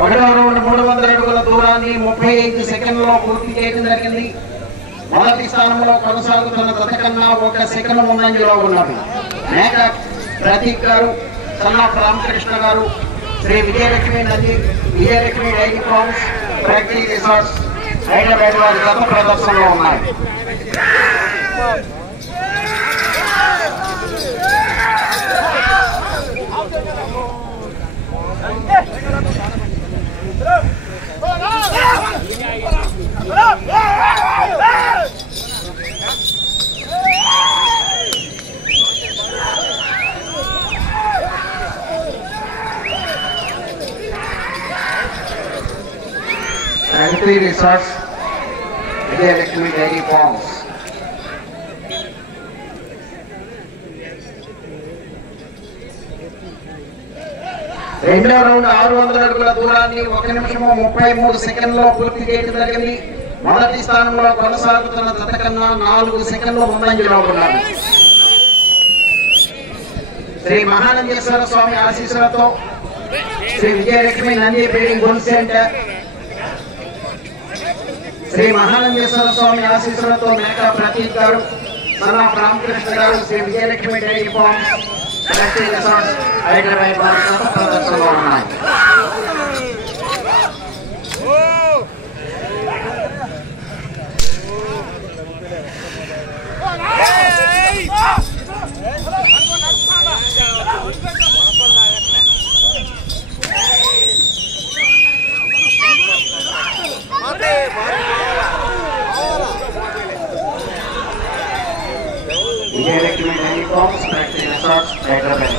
ఒకటో రౌండ్ 300 అడుగుల దూరాన్ని 35 సెకండ్లలో పూర్తి చేయడం జరిగింది. మొదటి స్థానంలో కొనసాగుతున్న జత కన్నా 1 సెకండ్ ముందంజలో ఉన్నారు. మేక ప్రదీప్ గారు, సన్నాఫ్ రామకృష్ణ గారు, Shri Vijayalakshmi dairy farms factory resorts Hyderabad వారి గత ప్రదర్శనలో ఉన్నాయి. Factory Resorts, Vijayalakshmi Dairy Farms. రెండో రౌండ్ 600 అడుగుల దూరాన్ని 1 నిమిషము 33 సెకండ్లలో పూర్తి చేయడం జరిగింది. మొదటి స్థానంలో కొనసాగుతున్న జత కన్నా 4 సెకండ్ల ముందంజలో ఉన్నారు. శ్రీ మహానందేశ్వర స్వామి ఆశీస్సులతో Shri Vijayalakshmi Nandi breeding bull centre, Shri Mahanandeshwara Swami ఆశీస్సులతో మేకా ప్రతీక్ గారు, సన్నాఫ్ రామకృష్ణ గారు, Shri Vijayalakshmi dairy farms factory resorts Hyderabad వారి గత ప్రదర్శనలో ఉన్నాయి. Vijayalakshmi dairy farms factory resorts Hyderabad.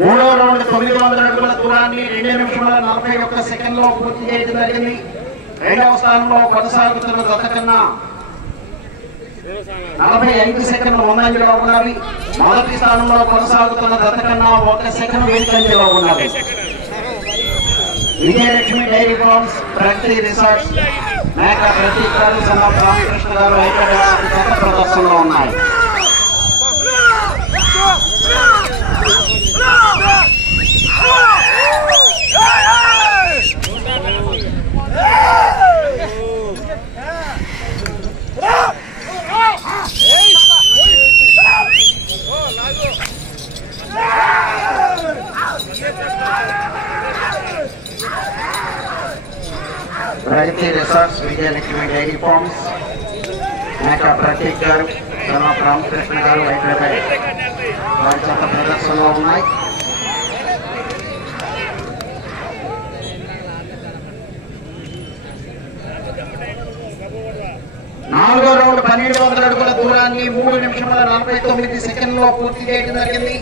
మూడో రౌండ్ 900 అడుగుల దూరాన్ని 2 నిమిషముల 41 సెకండ్లో పూర్తి చేయడం జరిగింది. రెండవ స్థానంలో కొనసాగుతున్న జత కన్నా 45 సెకండ్లు ముందంజలో ఉన్నవి. మొదటి స్థానంలో కొనసాగుతున్న జత కన్నా 1 సెకండ్ వెనుకంజలో ఉన్నవి. Vijayalakshmi dairy farms factory resorts Meka Prateek garu, son of Ramakrishna garu Hyderabad గత ప్రదర్శనలో ఉన్నాయి. Pragati resorts, Vijayalakshmi dairy farms Meka Prateek garu, son of Ramakrishna garu Hyderabad వారి గత ప్రదర్శనలో ఉన్నాయి. నాలుగో రౌండ్ 1200 అడుగుల దూరాన్ని 3 నిమిషముల 49 సెకండ్లో పూర్తి చేయడం జరిగింది.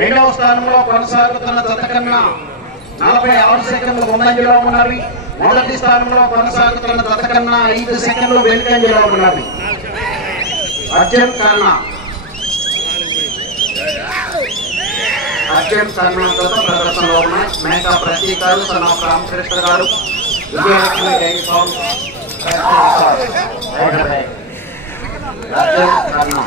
రెండవ స్థానంలో కొనసాగుతున్న జత కన్నా 46 సెకండ్లు ముందంజలో ఉన్నవి. మొదటి స్థానంలో కొనసాగుతున్న జత కన్నా 5 సెకండ్లు వెనుకంజలో ఉన్నవి. అర్జున్ కన్నా గత ప్రదర్శనలో ఉన్నాయి. మేకా ప్రతీక్ గారు, సన్నాఫ్ రామకృష్ణ గారు, విజయలక్ష్మి డైరీ ఫార్మ్స్ హైదరాబాద్. అర్జున్ కన్నా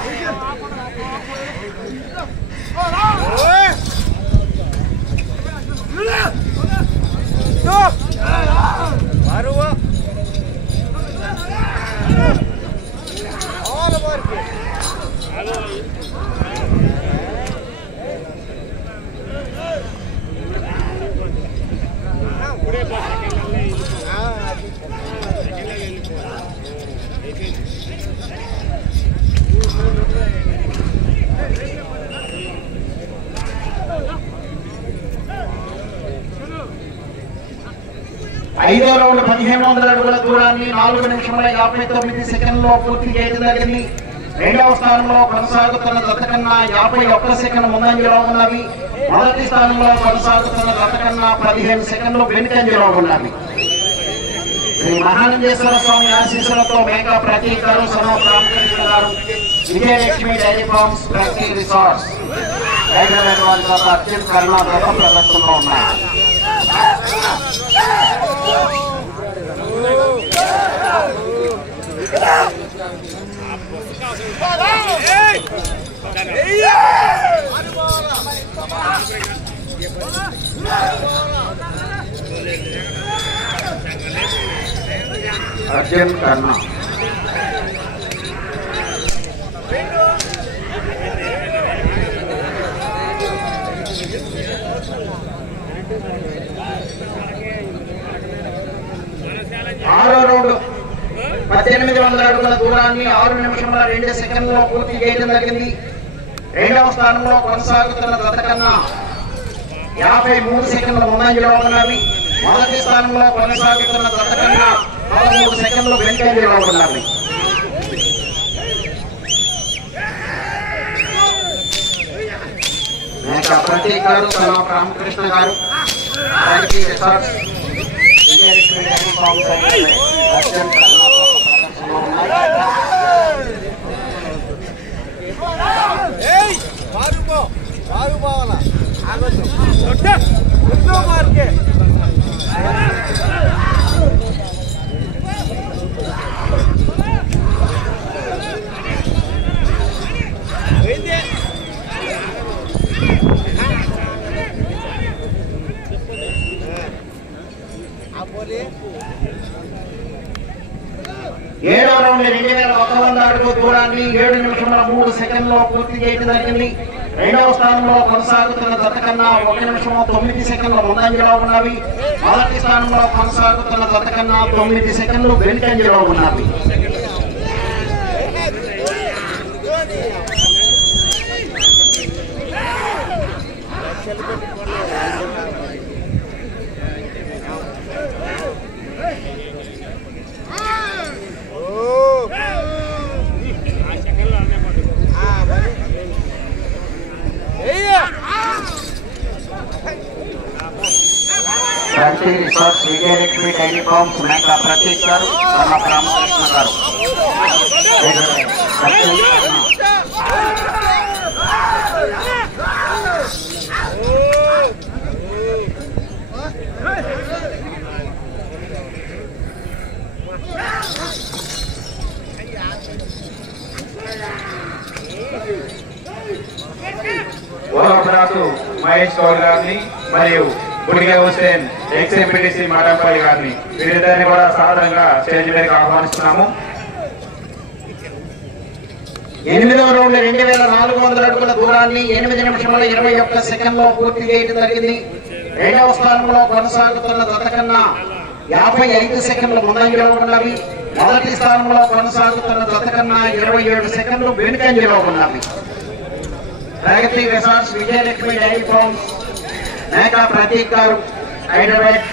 ఐదో రౌండ్ 1500 అడుగుల దూరాన్ని 4 నిమిషముల 59 సెకండ్లో పూర్తి చేయడం జరిగింది. రెండవ స్థానంలో కొనసాగుతున్న జత కన్నా 51 సెకండ్ ముందంజలో ఉన్నవి. మొదటి స్థానంలో కొనసాగుతున్న జత కన్నా 15 సెకండ్లు వెనుకంజలో ఉన్నవి. శ్రీ మహాలింగేశ్వర స్వామి ఆశీస్సులతో మేకా ప్రతీక్ గారు, సనోఫ్ రామకృష్ణ గారు, విజయలక్ష్మి డైరీ ఫార్మ్స్, ప్రతి రిసార్ట్స్ హైదరాబాద్ వారి జత అత్యంత కరుణాత్మక ప్రదర్శనలో ఉన్నాయి. అర్జున్ కర్ణ ఆరో రౌండ్ 1800 అడుగుల దూరాన్ని 6 నిమిషముల 2 సెకండ్లో పూర్తి చేయడం జరిగింది. రెండవ స్థానంలో కొనసాగుతున్న జత కన్నా 53 సెకండ్ల ముందంజలో ఉన్నవి. మొదటి స్థానంలో కొనసాగుతున్న జత కన్నా 13 సెకండ్లు వెనుకంజలో ఉన్నవి. మేకా ప్రతీక్ గారు, సనోఫ్ రామకృష్ణ గారు, ప్రతి రిసార్ట్స్, విజయలక్ష్మి డైరీ ఫార్మ్స్ అత్యంత ప్రదర్శనలో ఉన్నాయి. ఏడో రౌండ్ 2100 అడుగుల దూరాన్ని 7 నిమిషముల 3 సెకండ్లో పూర్తి చేయడం జరిగింది. రెండవ స్థానంలో కొనసాగుతున్న జత కన్నా 1 నిమిషము 9 సెకండ్ల ముందంజలో ఉన్నవి. మొదటి స్థానంలో కొనసాగుతున్న జత కన్నా 9 సెకండ్లు వెనుకంజలో ఉన్నవి. ప్రతి resorts, Vijayalakshmi dairy farms, Meka Prateek గారు, సనోఫ్ రామకృష్ణ గారు. ఓహరాసు మహేష్ గౌడ్ గారిని మరియు గుడిగే హుసేన్ ఎక్స్ఎంపీటీసీ మాడంపల్లి గారిని వీరిద్దరిని కూడా సాధారణంగా స్టేజ్ మీదకి ఆహ్వానిస్తున్నాము. 8వ రౌండ్ 2400 అడుగుల దూరాన్ని 8 నిమిషముల 21 సెకండ్లో పూర్తి చేయడం జరిగింది. రెండవ స్థానంలో కొనసాగుతున్న జత కన్నా 55 సెకండ్ల ముందంజలో ఉన్నవి. మొదటి స్థానంలో కొనసాగుతున్న జత కన్నా 27 సెకండ్లు వెనుకంజలో ఉన్నవి. Pragati resorts, Vijayalakshmi dairy farms, Meka Prateek garu, Hyderabad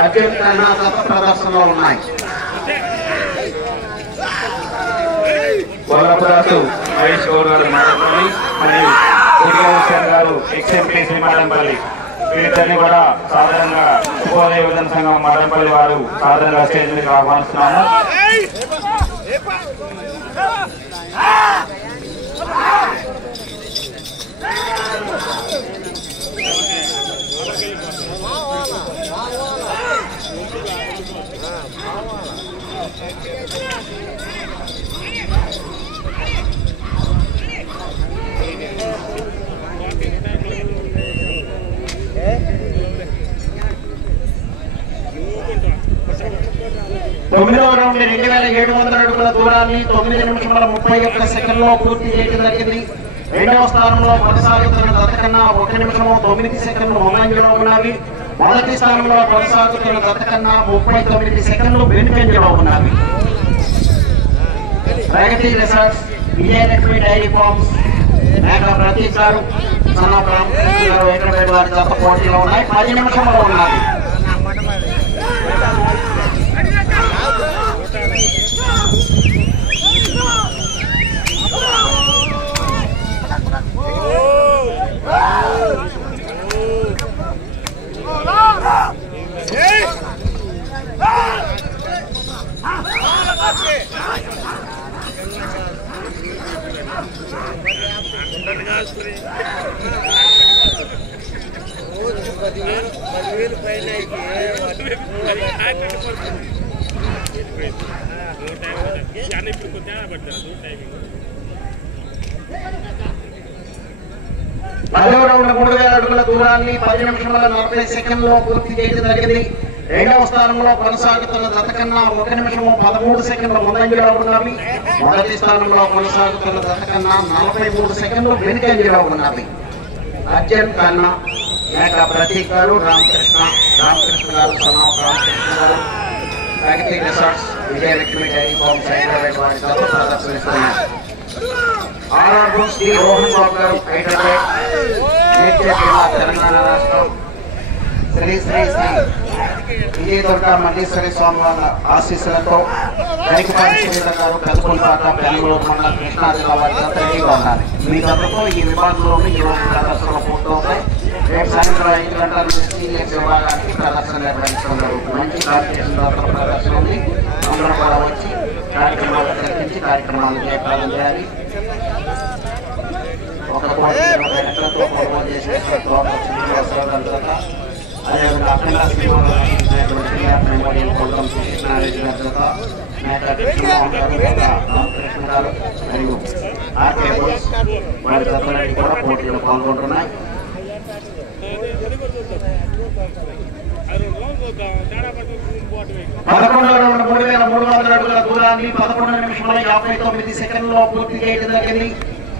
Arjun Karna జత ప్రదర్శనలో ఉన్నాయి. ఓహరాసు మహేష్ గౌడ్ గారు మాడంపల్లి మరియు గుడిగే హుసేన్ గారు ఎక్స్ఎంపీటీసీ మాడంపల్లి వీరిద్దరిని కూడా సాధారణంగా శుభోదయ యువజన సంఘం మాడంపల్లి వారు సాధారణంగా స్టేజ్ మీదకి ఆహ్వానిస్తున్నాము. తొమ్మిదవ రౌండ్ 2700 అడుగుల దూరాన్ని 9 నిమిషముల 31 సెకండ్లో పూర్తి చేయడం జరిగింది. రెండవ స్థానంలో కొనసాగుతున్న జత కన్నా 1 నిమిషము 9 సెకండ్లు ముందంజలో ఉన్నవి. మొదటి స్థానంలో కొనసాగుతున్న జత కన్నా 39 సెకండ్లు వెనుకంజలో ఉన్నవి. Pragati resorts, Vijayalakshmi dairy farms, Meka Prateek గారు, సనోఫ్ రామకృష్ణ గారు, హైదరాబాద్ వారి జత పోటీలో ఉన్నాయి. 10 నిమిషంలో ఉన్నది. పదవ రౌండ్ 3000 అడుగుల దూరాన్ని 10 నిమిషముల 40 సెకండ్లలో పూర్తి చేయడం జరిగింది. రెండవ స్థానంలో కొనసాగుతున్న జత కన్నా 1 నిమిషము 13 సెకండ్ల ముందంజలో ఉన్నవి. మొదటి స్థానంలో కొనసాగుతున్న జత కన్నా 43 సెకండ్లు వెనుకంజలో ఉన్నవి. అర్జున్ కన్నా మేక ప్రతీక్ గారు, రామకృష్ణ గారు, son of Ramakrishna garu, Pragati resorts, Vijayalakshmi dairy farms Hyderabad వారి జత ప్రదర్శనిస్తున్నారు. ఆర్ఆర్ బుక్స్ శ్రీ రోహన్ బాబు గారు హైదరాబాద్, తెలంగాణ రాష్ట్రం. శ్రీ శ్రీ శ్రీ విజయదుర్గ మల్లీశ్వరి స్వామి వాళ్ళ ఆశీస్సులతో గరికపాటి సునీత గారు పెద్దపుల్పాక బెంగళూరు మండలం కృష్ణా జిల్లా వారి జత రెడీగా ఉండాలి. మీ జతతో ఈ విభాగంలోని ఈ రోజు ప్రదర్శనలు పూర్తవుతాయి. రేపు సాయంత్రం 5 గంటల నుంచి సీనియర్స్ విభాగానికి ప్రదర్శన నిర్వహించడం జరుగుతుంది. మంచి కాంపిటీషన్ జతల ప్రదర్శన ఉంది. అందరూ కూడా వచ్చి కార్యక్రమాలు చర్చించి కార్యక్రమాలు జయప్రదం చేయాలి. ఒక కోటి 20 గంటలతో కొనుగోలు చేసినటువంటి అదేవిధంగా అఖండ మెమోరియల్ ప్రోగ్రాం కృష్ణారెడ్డి గారి జత, మేక కృష్ణమోహన్ గారు, రామకృష్ణ గారు మరియు ఆర్కే బుల్స్ వారి జతలన్నీ కూడా పోటీలో పాల్గొంటున్నాయి. 11వ రౌండ్ 3300 అడుగుల దూరాన్ని 11 నిమిషముల 59 సెకండ్లలో పూర్తి చేయడం జరిగింది.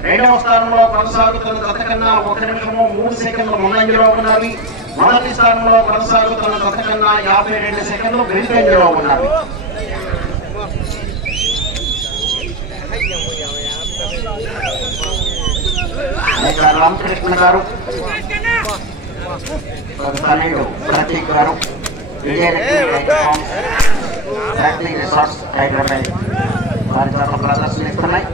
రెండవ స్థానంలో కొనసాగుతున్న జత కన్నా 1 నిమిషము 3 సెకండ్లు ముందంజలో ఉన్నవి. మొదటి స్థానంలో కొనసాగుతున్న జత కన్నా 52 సెకండ్లు వెనుకంజలో ఉన్నవి. రామకృష్ణ గారు, ప్రతీక్ గారు, విజయలక్ష్మి రిసార్ట్స్ హైదరాబాద్ వారి జత ప్రదర్శనిస్తున్నాయి.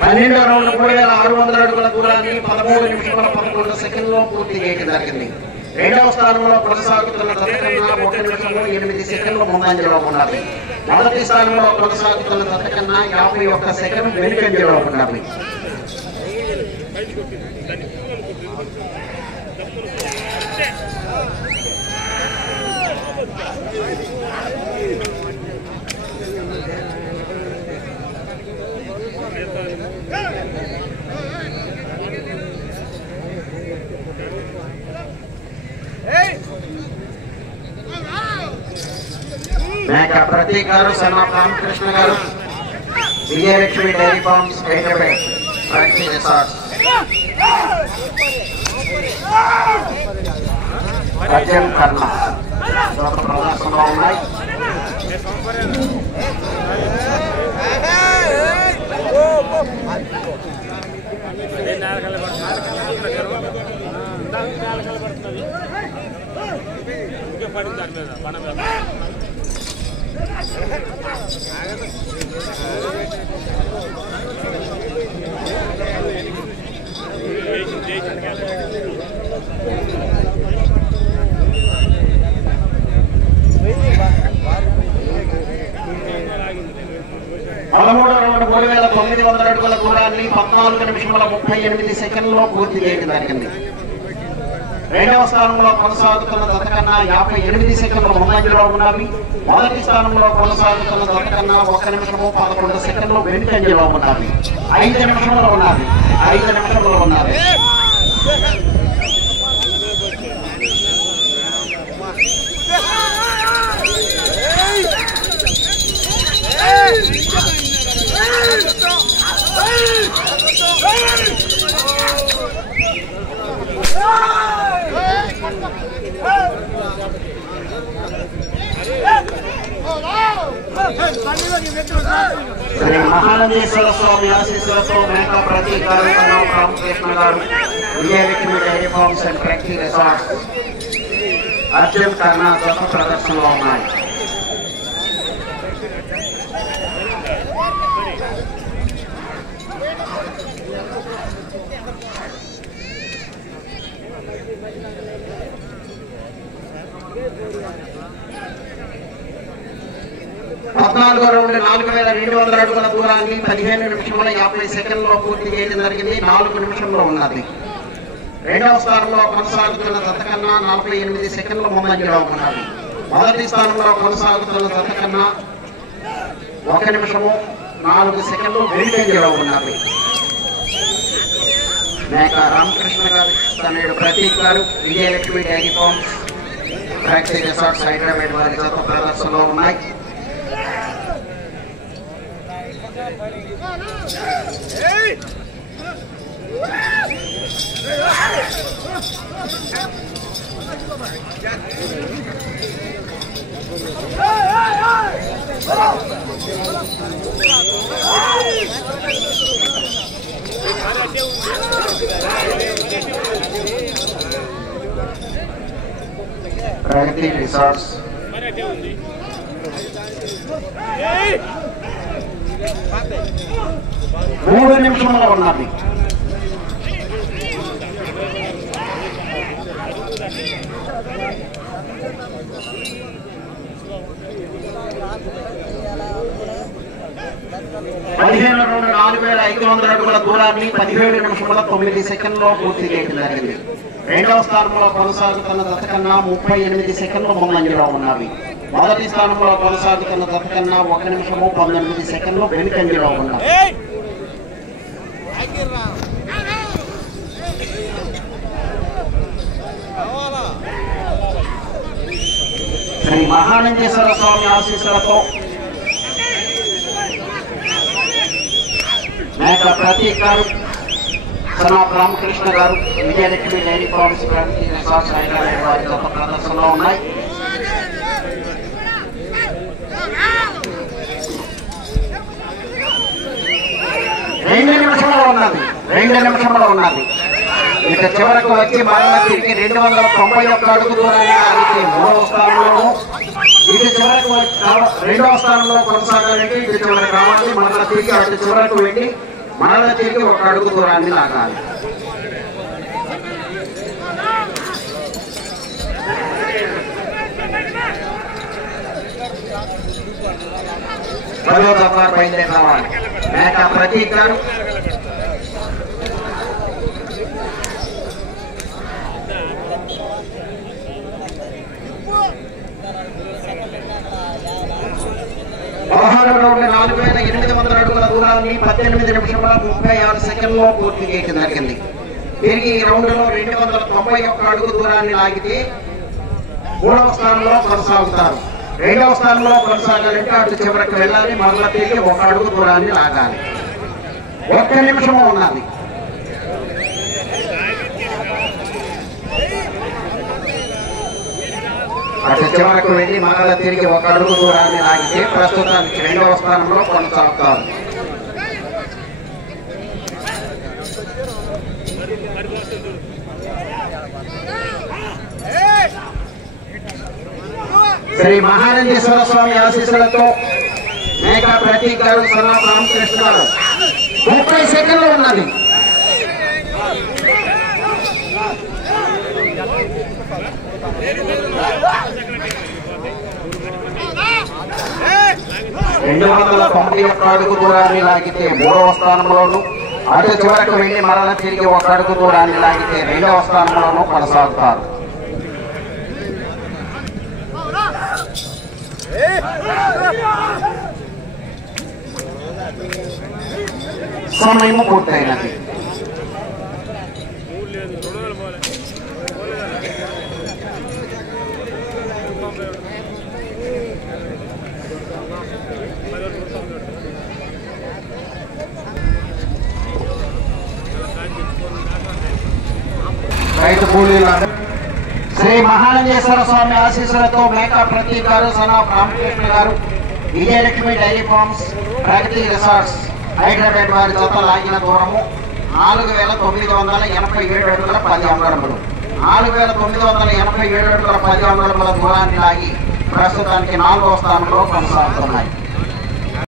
పన్నెండవ రౌండ్ 3600 అడుగుల దూరాన్ని 13 నిమిషముల 11 సెకండ్లలో పూర్తి చేయడం జరిగింది. రెండవ స్థానంలో కొనసాగుతున్న జత కన్నా 1 నిమిషము 8 సెకండ్లు ముందంజలో ఉన్నది. మొదటి స్థానంలో కొనసాగుతున్న జత కన్నా 51 సెకండ్లు వెనుకంజలో ఉన్నది. మేక ప్రతీక్ గారు, సనాఫ్ రామకృష్ణ గారు, విజయలక్ష్మి డైరీ ఫార్మ్స్ హైదరాబాద్, ప్రగతి రిసార్ట్స్, అర్జున్ కన్నా ప్రదర్శనలో ఉన్నాయి. రౌండ్ 3900 అడుగుల దూరాన్ని 14 నిమిషముల 38 సెకండ్లలో పూర్తి చేయడం జరిగింది. రెండవ స్థానంలో కొనసాగుతున్న జత కన్నా 58 సెకండ్ల ముందంజలో ఉన్నవి. మొదటి స్థానంలో కొనసాగుతున్న జత కన్నా 1 నిమిషము 11 సెకండ్లు వెనుకంజలో ఉన్నవి. 5 నిమిషంలో ఉన్నవి. 5 నిమిషంలో ఉన్నవి. శ్రీ మహానందేశ్వర స్వామి ఆశీస్సులతో మేకా ప్రతీకారు రామకృష్ణ గారు Vijayalakshmi dairy farms and factory resorts Arjun Karna జత ప్రదర్శనలో ఉన్నాయి. పద్నాలుగో రౌండ్ 4200 అడుగుల దూరాన్ని 15 నిమిషముల 50 సెకండ్లో పూర్తి చేయడం జరిగింది. 4 నిమిషంలో ఉన్నది. రెండవ స్థానంలో కొనసాగుతున్న జత కన్నా 48 సెకండ్ల ముందంజలో ఉన్నది. మొదటి స్థానంలో కొనసాగుతున్న జత కన్నా 1 నిమిషము 4 సెకండ్లు వెనుకంజలో ఉన్నది. మేక రామకృష్ణ గారు తనయుడు ప్రతీక్ గారు Vijayalakshmi dairy farms factory resorts Hyderabad వారి జత ప్రదర్శనలో ఉన్నాయి. ప్రగతి రిసార్ట్స్ 3 నిమిషంలో ఉన్నది. పదిహేను రౌండ్ 4500 అడుగుల దూరాన్ని 17 నిమిషముల 9 సెకండ్లో పూర్తి చేయడం జరిగింది. రెండవ స్థానంలో కొనసాగుతున్న జత కన్నా 38 సెకండ్లు ముందంజలో ఉన్నవి. మొదటి స్థానంలో కొనసాగుతున్న జత కన్నా 1 నిమిషము 19 సెకండ్లు వెనుకంజలో ఉన్నవి. శ్రీ మహానందేశ్వర స్వామి ఆశీస్సులతో మేక ప్రతీక్ గారు సనాప్ రామకృష్ణ గారు Vijayalakshmi dairy farms factory resorts Hyderabad వారి జత ప్రదర్శనలో ఉన్నాయి. రెండు నిమిషంలో ఉన్నది. ఇక చివరకు వచ్చి మరలా తిరిగి 291 అడుగు దూరాన్ని ఆగితే మూడవ స్థానంలోను, ఇటు చివరకు రెండవ స్థానంలో కొనసాగాలంటే ఇటు చివరికి రావాలి. మరలా తిరిగి అటు చివరకు వెళ్ళి మరలా తిరిగి 1 అడుగు దూరాన్ని లాగాలి. పదో దఫా బయలుదేరి రావాలి. మేక ప్రతీక్ గారు రౌండ్ 4800 అడుగుల దూరాన్ని 18 నిమిషముల 36 సెకండ్లో పూర్తి చేయడం జరిగింది. తిరిగి ఈ రౌండ్ లో 291 అడుగు దూరాన్ని లాగితే మూడవ స్థానంలో కొనసాగుతారు. రెండవ స్థానంలో కొనసాగాలంటే అటు చివరికి వెళ్ళాలి. మరలా తిరిగి 1 అడుగు దూరాన్ని లాగాలి. 1 నిమిషము ఉన్నది. అటు చివరకు వెళ్ళి మరలా తిరిగి 1 అడుగు దూరాన్ని లాగితే ప్రస్తుతానికి రెండవ స్థానంలో కొనసాగుతారు. శ్రీ మహానందేశ్వర స్వామి ఆశీస్సులతో మేక ప్రతీక్ గారు సనాప్ రామకృష్ణ గారు 30 సెకండ్లు ఉన్నది. రెండు 291 అడుగు దూరాన్ని లాగితే మూడవ స్థానంలోను, అటు చివరకు వెళ్లి మరలా తిరిగి 1 అడుగు దూరాన్ని లాగితే రెండవ స్థానంలోనూ కొనసాగుతారు. సమయం పూర్తయినది. రైతు కూలీల శ్రీ మహానందేశ్వర స్వామి ఆశీస్సులతో మేక ప్రతీక్ గారు సనాప్ రామకృష్ణ గారు విజయలక్ష్మి డైరీ ఫార్మ్స్, ప్రగతి రిసార్ట్స్ హైదరాబాద్ వారి జత లాగిన దూరము 4,987 అడుగుల 10 అంగుళములు. 4,987 అడుగుల 10 అంగుళముల దూరాన్ని లాగి ప్రస్తుతానికి 4వ స్థానంలో కొనసాగుతున్నాయి.